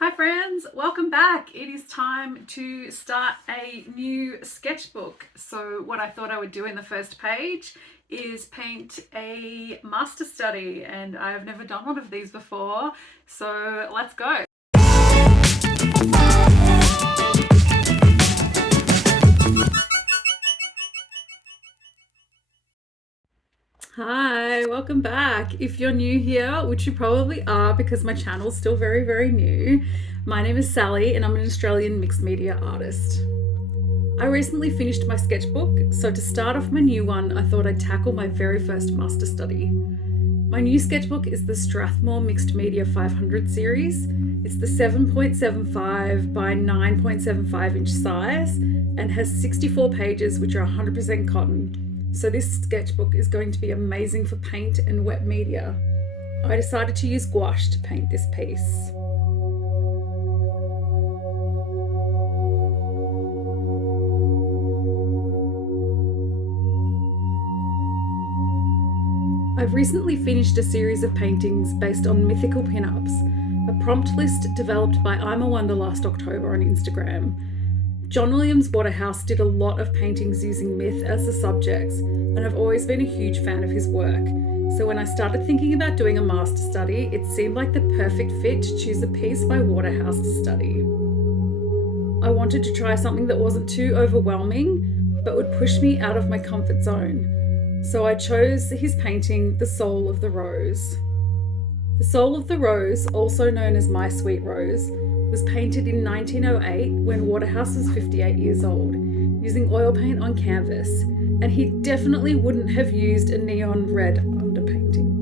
Hi friends, welcome back. It is time to start a new sketchbook. So what I thought I would do in the first page is paint a master study, and I've never done one of these before, so let's go. Hi, welcome back. If you're new here, which you probably are because my channel's still very new, my name is Sally and I'm an Australian mixed media artist. I recently finished my sketchbook, so to start off my new one, I thought I'd tackle my very first master study. My new sketchbook is the Strathmore Mixed Media 500 series. It's the 7.75 by 9.75 inch size and has 64 pages, which are 100% cotton. So this sketchbook is going to be amazing for paint and wet media. I decided to use gouache to paint this piece. I've recently finished a series of paintings based on mythical pin-ups, a prompt list developed by I'm a Wonder last October on Instagram. John Williams Waterhouse did a lot of paintings using myth as the subjects, and I've always been a huge fan of his work. So when I started thinking about doing a master study, it seemed like the perfect fit to choose a piece by Waterhouse to study. I wanted to try something that wasn't too overwhelming, but would push me out of my comfort zone. So I chose his painting, The Soul of the Rose. The Soul of the Rose, also known as My Sweet Rose, was painted in 1908 when Waterhouse was 58 years old, using oil paint on canvas, and he definitely wouldn't have used a neon red underpainting.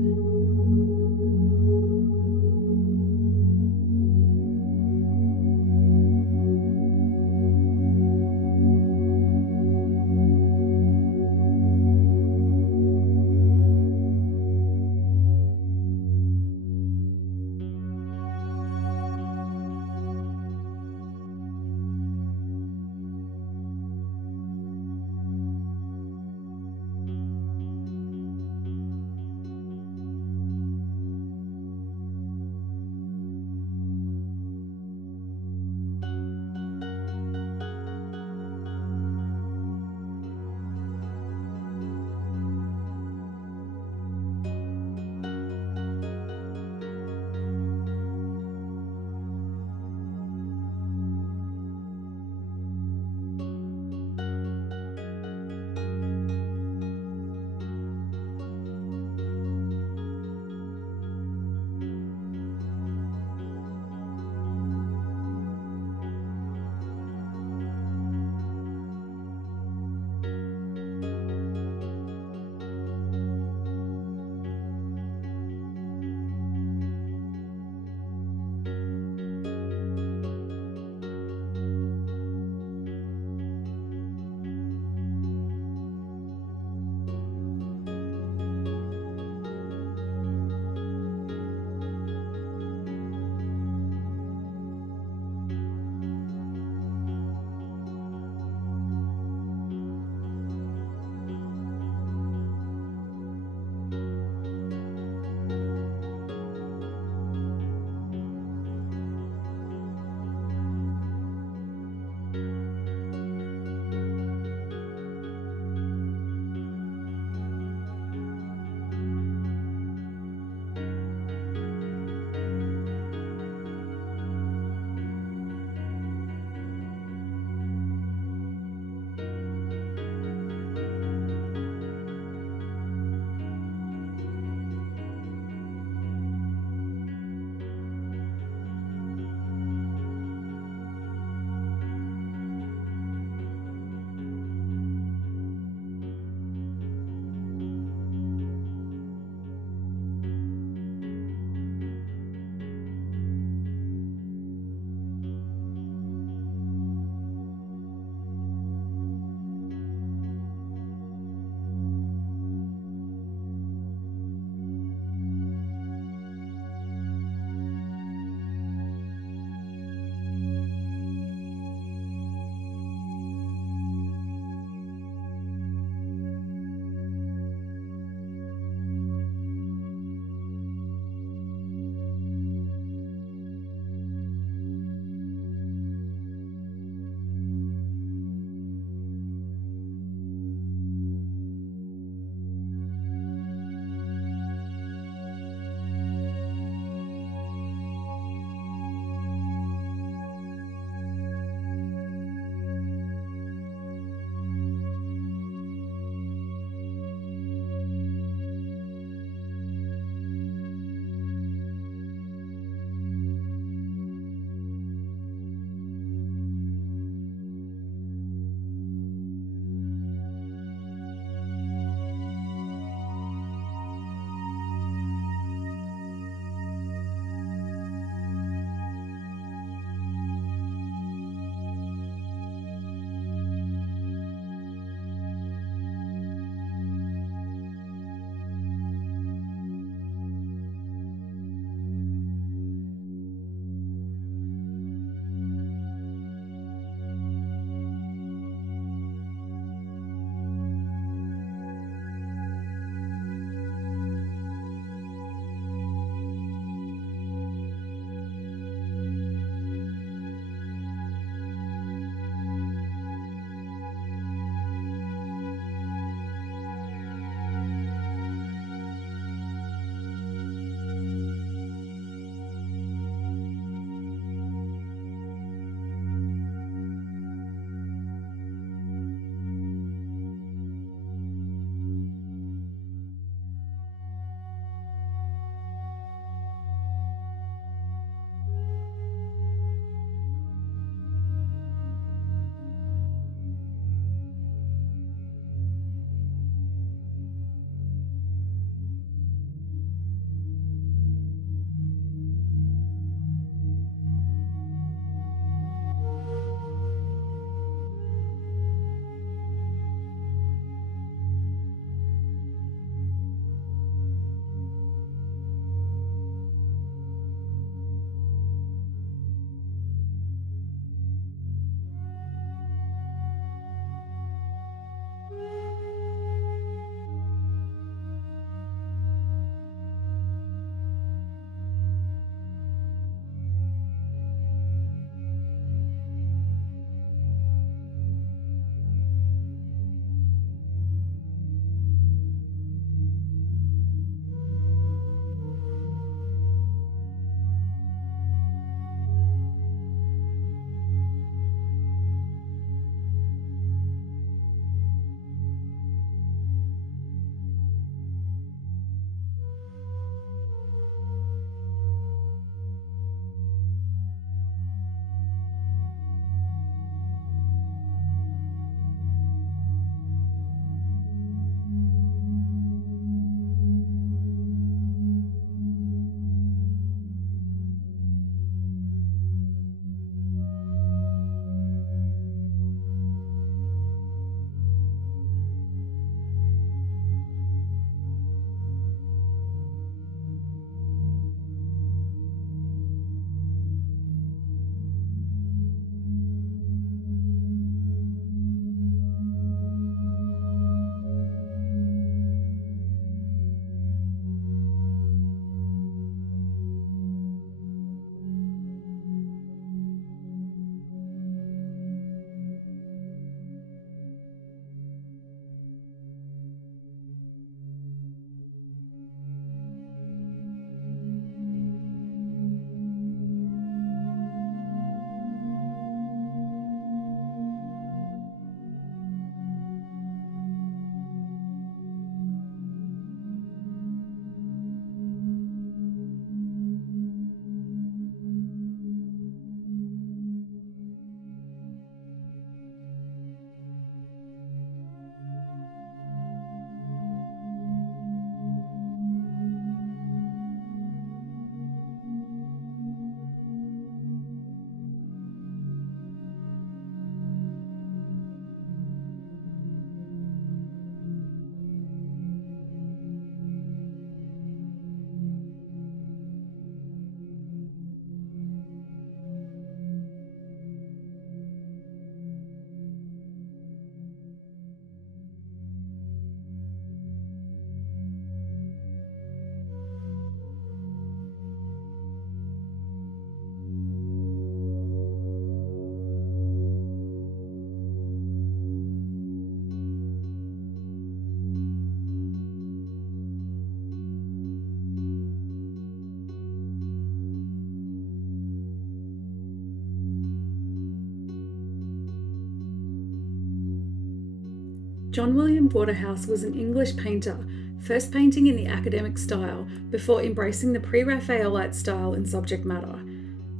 John William Waterhouse was an English painter, first painting in the academic style before embracing the pre-Raphaelite style in subject matter.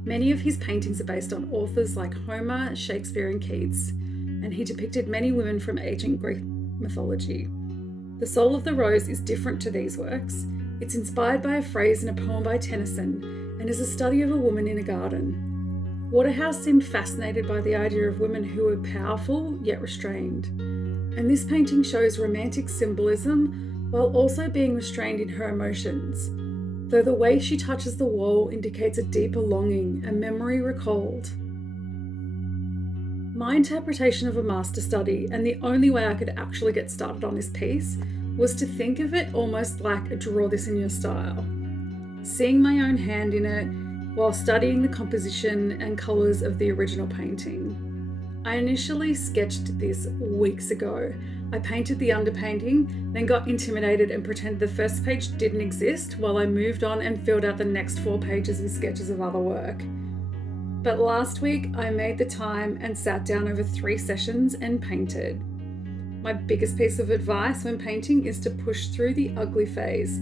Many of his paintings are based on authors like Homer, Shakespeare, and Keats, and he depicted many women from ancient Greek mythology. The Soul of the Rose is different to these works. It's inspired by a phrase in a poem by Tennyson and is a study of a woman in a garden. Waterhouse seemed fascinated by the idea of women who were powerful yet restrained, and this painting shows romantic symbolism while also being restrained in her emotions, though the way she touches the wall indicates a deeper longing, a memory recalled. My interpretation of a master study, and the only way I could actually get started on this piece, was to think of it almost like a draw this in your style. Seeing my own hand in it while studying the composition and colours of the original painting. I initially sketched this weeks ago. I painted the underpainting, then got intimidated and pretended the first page didn't exist while I moved on and filled out the next 4 pages with sketches of other work. But last week I made the time and sat down over 3 sessions and painted. My biggest piece of advice when painting is to push through the ugly phase.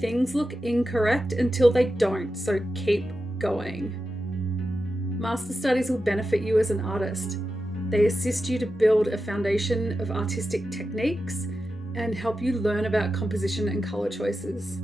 Things look incorrect until they don't, so keep going. Master studies will benefit you as an artist. They assist you to build a foundation of artistic techniques and help you learn about composition and colour choices.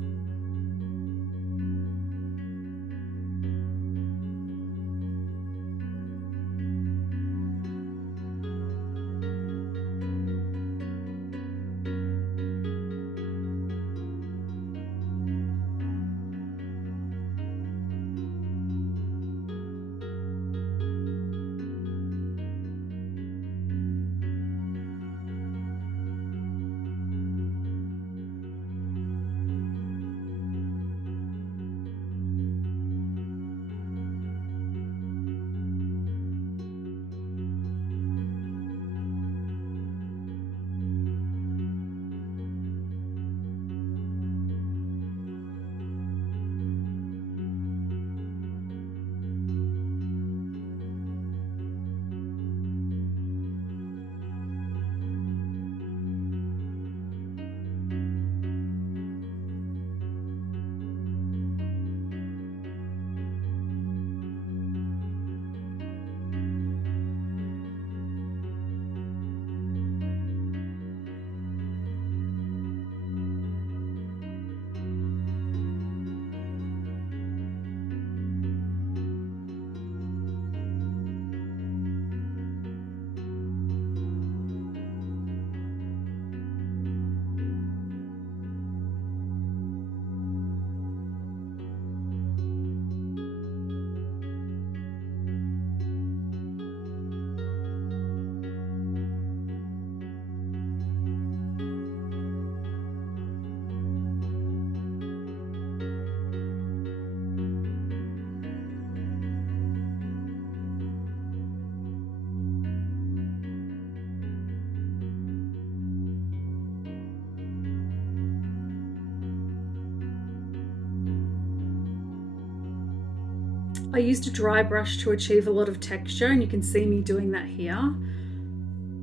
I used a dry brush to achieve a lot of texture, and you can see me doing that here.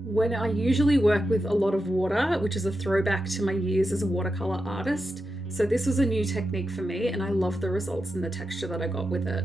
When I usually work with a lot of water, which is a throwback to my years as a watercolor artist, so this was a new technique for me, and I love the results and the texture that I got with it.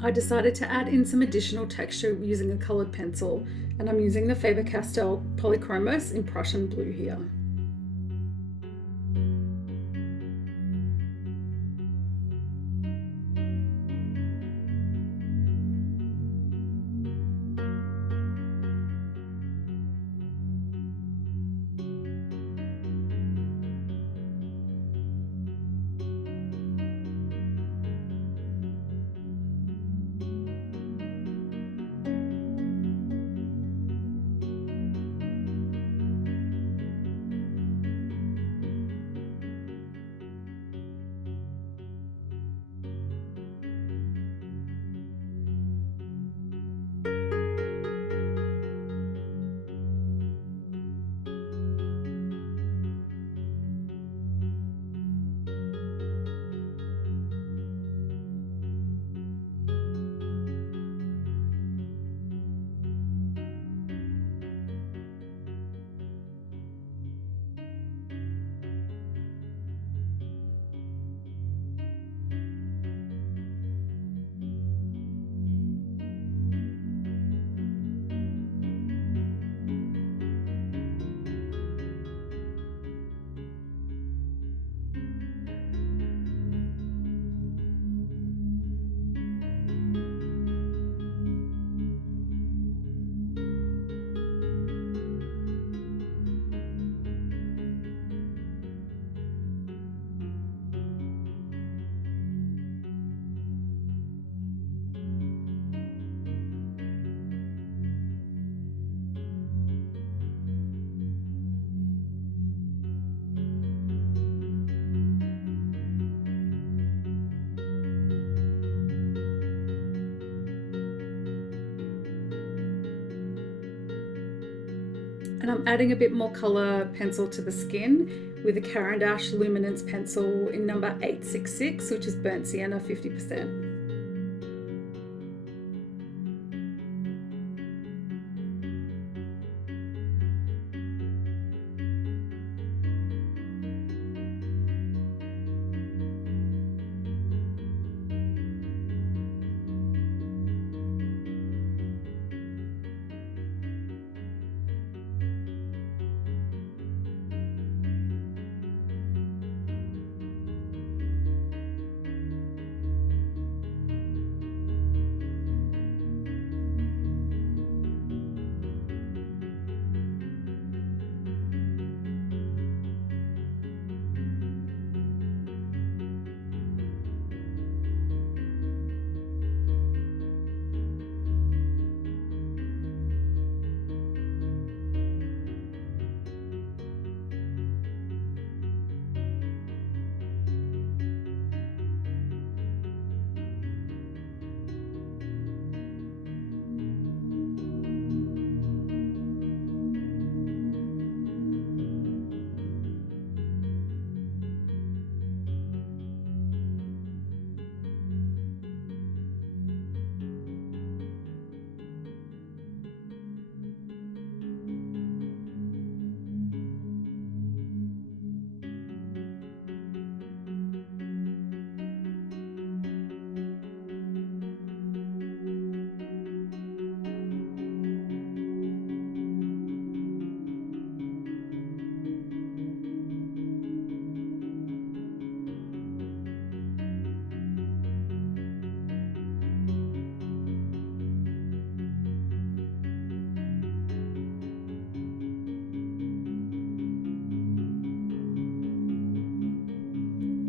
I decided to add in some additional texture using a coloured pencil, and I'm using the Faber-Castell Polychromos in Prussian blue here. And I'm adding a bit more colour pencil to the skin with a Caran D'ache Luminance pencil in number 866, which is burnt sienna 50%.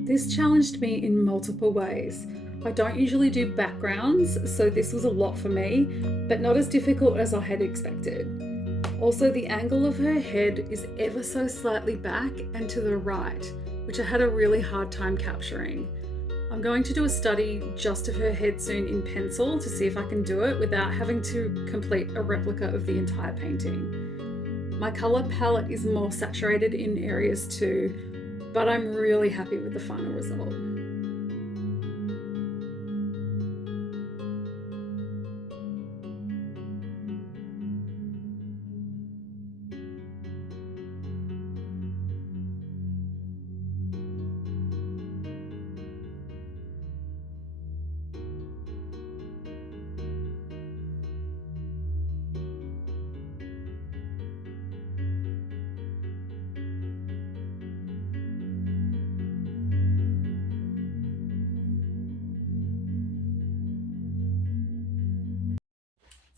This challenged me in multiple ways. I don't usually do backgrounds, so this was a lot for me, but not as difficult as I had expected. Also, the angle of her head is ever so slightly back and to the right, which I had a really hard time capturing. I'm going to do a study just of her head soon in pencil to see if I can do it without having to complete a replica of the entire painting. My colour palette is more saturated in areas too, but I'm really happy with the final result.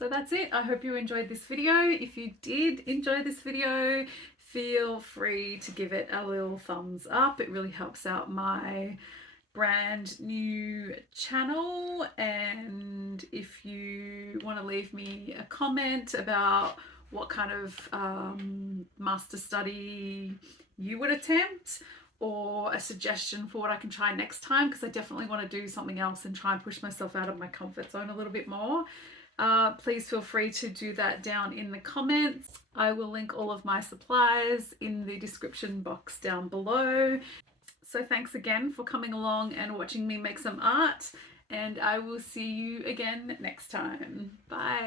So that's it. I hope you enjoyed this video. If you did enjoy this video, feel free to give it a little thumbs up. It really helps out my brand new channel. And if you want to leave me a comment about what kind of master study you would attempt, or a suggestion for what I can try next time, because I definitely want to do something else and try and push myself out of my comfort zone a little bit more, please feel free to do that down in the comments. I will link all of my supplies in the description box down below. So thanks again for coming along and watching me make some art, and I will see you again next time. Bye.